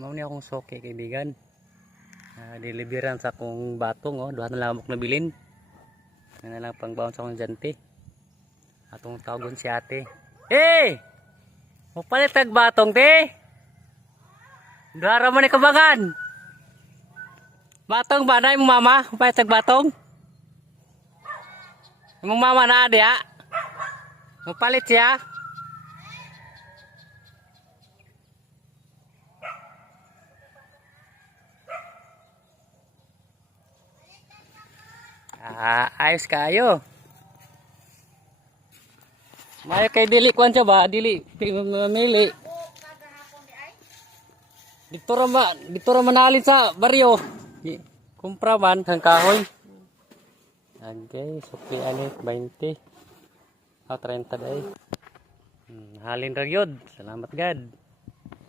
Mao ni akong soke kaibigan. Ah, deliveran sa akong batong oh, duha na lamok na bilin. Nga na lang pang baon sa akong jante. Atong tawagon si ate. Eh! Mupalit tag batong te. Duha ra man ni kabagan. Batong ba na mama? Mupalit tag batong? Imong mama na adi ha? Mupalit siya? Ah, ayos kayo. Mayo kay dili kwan siya ba? Dili pi- mamili. Dito ra ma, dito ra manalin sa baryo. Kumpra man kang kahoy. Okay, sukli alit 20. Ah, 30 day. Hmm, halin ra yun. Salamat God.